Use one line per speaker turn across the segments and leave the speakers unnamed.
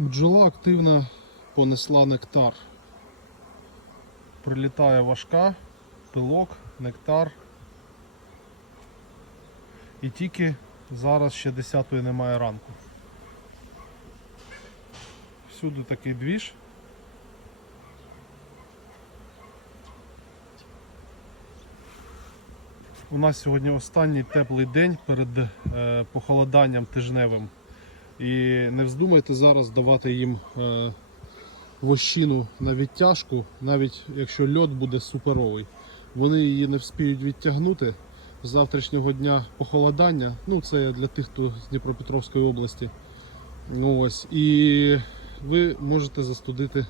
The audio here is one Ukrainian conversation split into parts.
Бджола активно понесла нектар. Прилітає важка, пилок, нектар. І тільки зараз ще 10-ї немає ранку. Всюди такий двіж. У нас сьогодні останній теплий день перед е, похолоданням тижневим. І не вздумайте зараз давати їм е, вощину на відтяжку, навіть якщо льот буде суперовий. Вони її не вспіють відтягнути. З завтрашнього дня похолодання. Ну, це для тих, хто з Дніпропетровської області. Ну, ось. І ви можете застудити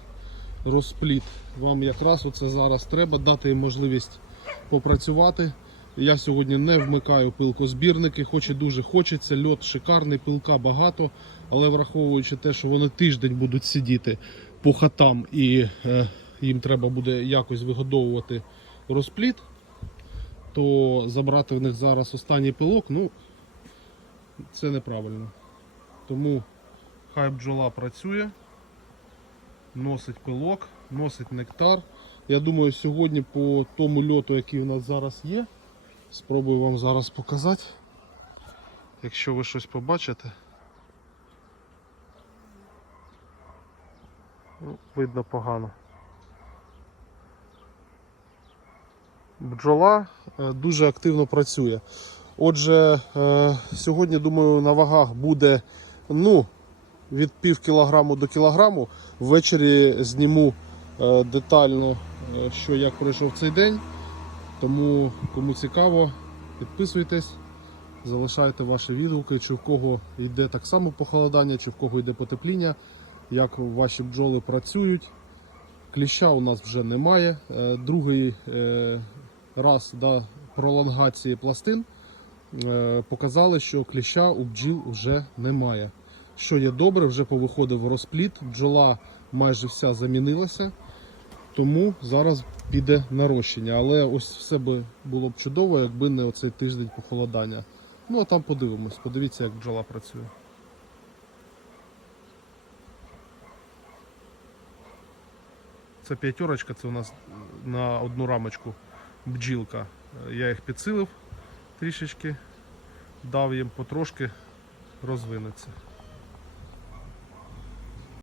розпліт. Вам якраз оце зараз треба дати їм можливість попрацювати. Я сьогодні не вмикаю пилкозбірники, хоч і дуже хочеться. Льот шикарний, пилка багато, але враховуючи те, що вони тиждень будуть сидіти по хатам і е, їм треба буде якось вигодовувати розпліт, то забрати в них зараз останній пилок, ну це неправильно. Тому хай бджола працює, носить пилок, носить нектар. Я думаю, сьогодні по тому льоту, який у нас зараз є, спробую вам зараз показати. Якщо ви щось побачите. Ну, видно погано. Бджола е, дуже активно працює. Отже, е, сьогодні, думаю, на вагах буде ну, від пів кілограму до кілограму. Ввечері зніму е, детально, що як пройшов цей день. Тому, кому цікаво, підписуйтесь, залишайте ваші відгуки, чи в кого йде так само похолодання, чи в кого йде потепління, як ваші бджоли працюють. Кліща у нас вже немає. Е, Другий е, раз да, пролонгації пластин е, показали, що кліща у бджіл вже немає. Що є добре, вже повиходив розпліт, бджола майже вся замінилася, тому зараз піде нарощення. Але ось все би було б чудово, якби не оцей тиждень похолодання. Ну а там подивимось, подивіться, як бджола працює. Це п'ятерочка, це у нас на одну рамочку бджілка. Я їх підсилив трішечки, дав їм потрошки розвинутися.